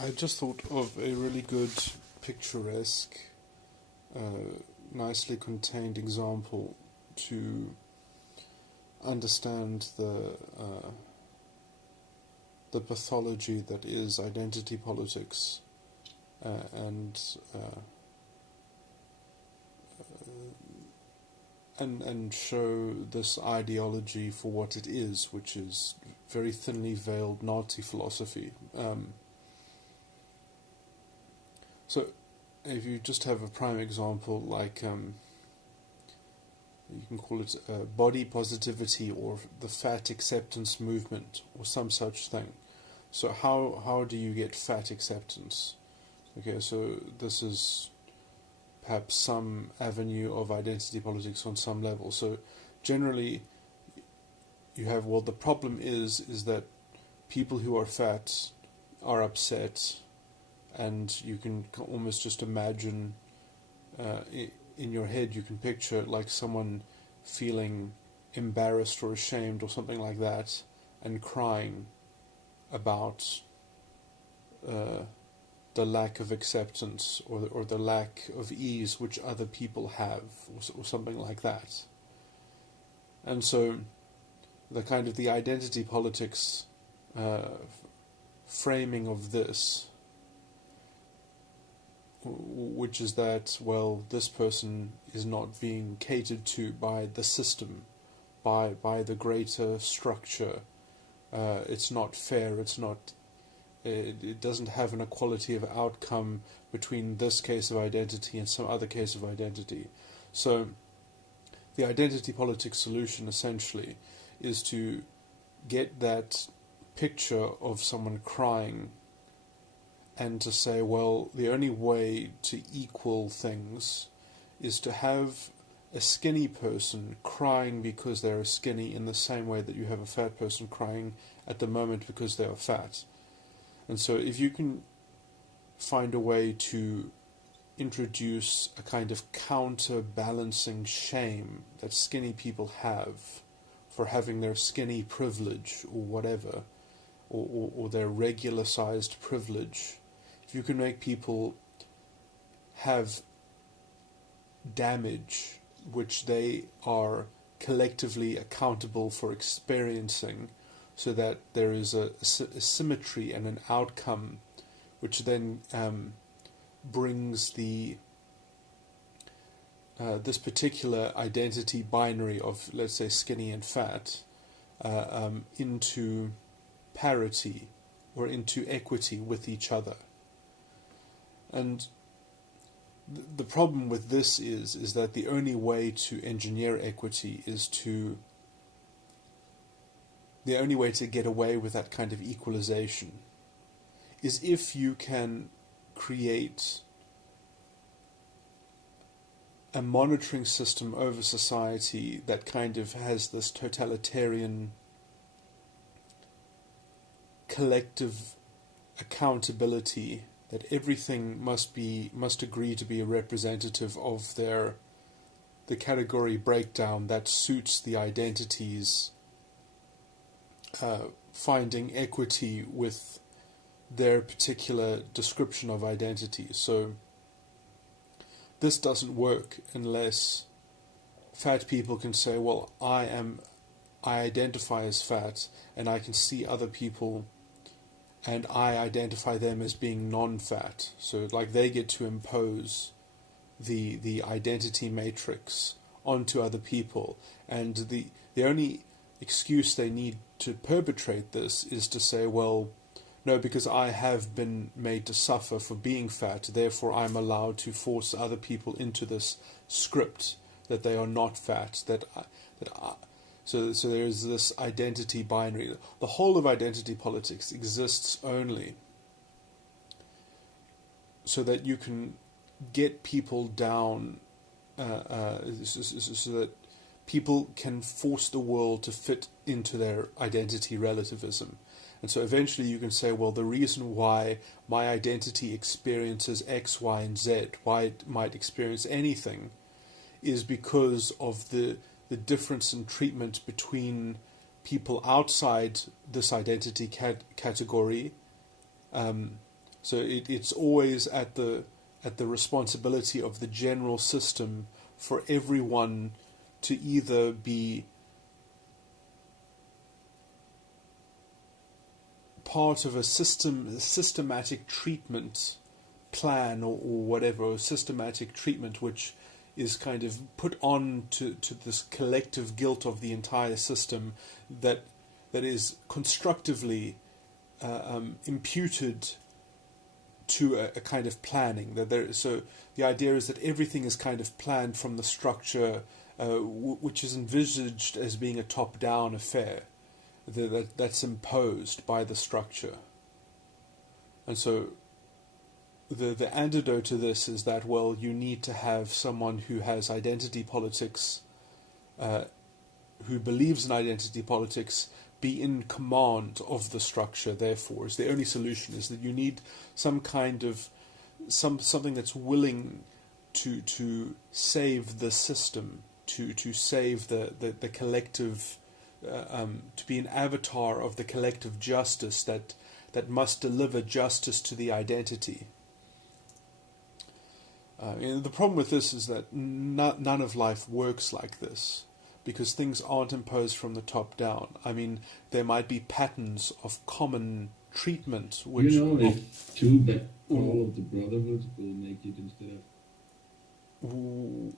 I just thought of a really good, picturesque, nicely contained example to understand the pathology that is identity politics, and and show this ideology for what it is, which is very thinly veiled Nazi philosophy. So, if you just have a prime example, like you can call it body positivity or the fat acceptance movement or some such thing. So how do you get fat acceptance? Okay, so this is perhaps some avenue of identity politics on some level. So generally you have, well, the problem is that people who are fat are upset, and you can almost just imagine in your head, you can picture like someone feeling embarrassed or ashamed or something like that, and crying about the lack of acceptance or the lack of ease which other people have, or something like that. And so the kind of the identity politics framing of this, which is that, well, this person is not being catered to by the system, by the greater structure. It's not fair. It doesn't have an equality of outcome between this case of identity and some other case of identity. So the identity politics solution essentially is to get that picture of someone crying and to say, well, the only way to equal things is to have a skinny person crying because they're skinny in the same way that you have a fat person crying at the moment because they are fat. And so if you can find a way to introduce a kind of counterbalancing shame that skinny people have for having their skinny privilege or whatever, or their regular sized privilege, if you can make people have damage which they are collectively accountable for experiencing, so that there is a symmetry and an outcome which then brings this particular identity binary of, let's say, skinny and fat into parity or into equity with each other. And the problem with this is that the only way to engineer equity the only way to get away with that kind of equalization is if you can create a monitoring system over society that kind of has this totalitarian collective accountability, that everything must agree to be a representative of the category breakdown that suits the identities, finding equity with their particular description of identity. So this doesn't work unless fat people can say, well, I identify as fat, and I can see other people and I identify them as being non-fat. So like they get to impose the identity matrix onto other people, and the only excuse they need to perpetrate this is to say, well, no, because I have been made to suffer for being fat, therefore I'm allowed to force other people into this script that they are not fat, so there's this identity binary. The whole of identity politics exists only so that you can get people down, so that people can force the world to fit into their identity relativism. And so eventually you can say, well, the reason why my identity experiences X, Y, and Z, why it might experience anything, is because of the difference in treatment between people outside this identity category, So it's always at the responsibility of the general system for everyone to either be part of a systematic treatment plan or whatever, or systematic treatment which is kind of put on to this collective guilt of the entire system that is constructively imputed to a kind of planning. So the idea is that everything is kind of planned from the structure, which is envisaged as being a top-down affair that's imposed by the structure. And so the antidote to this is that, well, you need to have someone who has identity politics, who believes in identity politics, be in command of the structure. Therefore, is the only solution is that you need some kind of something that's willing to save the system, to save the collective, to be an avatar of the collective justice that must deliver justice to the identity. The problem with this is that none of life works like this, because things aren't imposed from the top down. I mean, there might be patterns of common treatment, which... if two that all of the brotherhood will make it instead of...